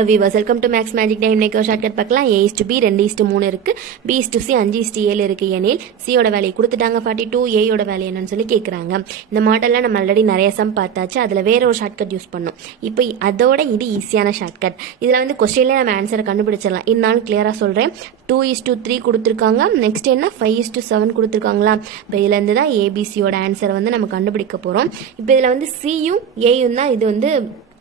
Hello viewers, welcome to Max magic time. இன்னைக்கு ஒரு shortcut பார்க்கலாம். A:B 2:3 இருக்கு, B:C 5:7 இருக்கு. எனில் சியோட வேலையை கொடுத்துட்டாங்க 42, ஏயோட வேலை என்னன்னு சொல்லி கேட்குறாங்க. இந்த மாடலில் நம்ம ஆல்ரெடி நிறைய சம் பார்த்தாச்சு. அதில் வேற ஒரு ஷார்ட்கட் யூஸ் பண்ணோம். இப்போ அதோட இது ஈஸியான ஷார்ட்கட். இதில் வந்து கொஸ்டின்லேயே நம்ம ஆன்சரை கண்டுபிடிச்சிடலாம். இருந்தாலும் கிளியராக சொல்கிறேன். 2:3 கொடுத்துருக்காங்க. நெக்ஸ்ட் என்ன 5:7 கொடுத்துருக்காங்களா. இப்போ இதுலேருந்து தான் ஏபிசியோட ஆன்சரை வந்து நம்ம கண்டுபிடிக்க போகிறோம். இப்போ இதில் வந்து சியும் ஏயும் தான் இது வந்து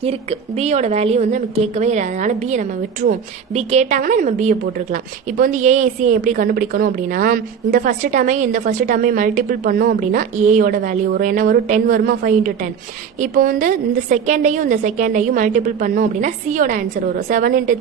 இருக்கு. பியோட வேல்யூ வந்து நம்ம கேட்கவே இல்லை, அதனால பியை நம்ம விட்டுருவோம். பி கேட்டாங்கன்னா நம்ம பியை போட்டிருக்கலாம். இப்போ வந்து ஏசியை எப்படி கண்டுபிடிக்கணும் அப்படின்னா, இந்த ஃபர்ஸ்ட் டேர்மையும் மல்டிபிள் பண்ணோம் அப்படின்னா ஏயோட வேல்யூ வரும். என்ன வரும்? 10 வருமா? 5 × 10. இப்போ வந்து இந்த செகண்டையும் மல்டிபிள் பண்ணோம் அப்படின்னா சியோட ஆன்சர் வரும். 7 ×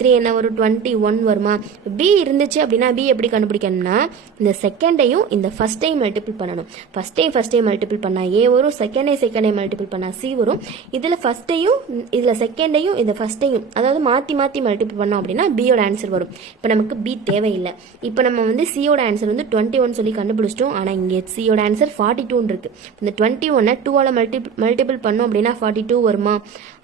3 என்ன வரும்? 21 வருமா? பி இருந்துச்சு அப்படின்னா பி எப்படி கண்டுபிடிக்கணும்னா, இந்த செகண்டையும் இந்த ஃபர்ஸ்டையும் மல்டிபிள் பண்ணணும். ஃபர்ஸ்டையும் மல்டிபிள் பண்ணா ஏ வரும், செகண்டையும் மல்டிபிள் பண்ணா சி வரும். இதில் ஃபர்ஸ்ட்டையும் இதில் செகண்டையும் இந்த ஃபர்ஸ்ட்டையும் அதாவது மாற்றி மல்டிபிள் பண்ணோம் அப்படின்னா பியோட ஆன்சர் வரும். இப்போ நமக்கு பி தேவையில்லை. இப்போ நம்ம வந்து சியோட ஆன்சர் வந்து 21 சொல்லி கண்டுபிடிச்சிட்டோம். ஆனால் இங்கே சியோட ஆன்சர் 42 இருக்கு. இந்த 21 2ஆல் மல்டிபிள் பண்ணோம் அப்படின்னா 42 வருமா?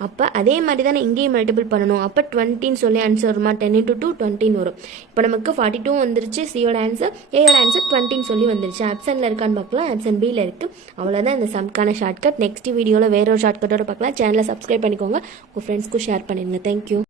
அப்போ அதே மாதிரி தானே இங்கேயும் மல்டிபிள் பண்ணணும். அப்போ 20 சொல்லி ஆன்சர் வருமா? 10 × 2 20 வரும். இப்போ நமக்கு 42 வந்துருச்சு சியோட ஆன்சர். ஏயோட ஆன்சர் 20 சொல்லி வந்துருச்சு. ஆப்ஷனில் இருக்கான்னு பார்க்கலாம். ஆப்ஷன் பியில் இருக்கு. அவ்வளோதான் இந்த சம்க்கான ஷார்ட்கட். நெக்ஸ்ட் வீடியோவில் வேற ஒரு ஷார்ட்கட்டோட பார்க்கலாம். சேனலை சப்ஸ்கிரைப் பண்ணிக்கோங்க. உங்கள் ஃப்ரெண்ட்ஸ்க்கும் ஷேர் பண்ணிடுங்க. தேங்க்யூ.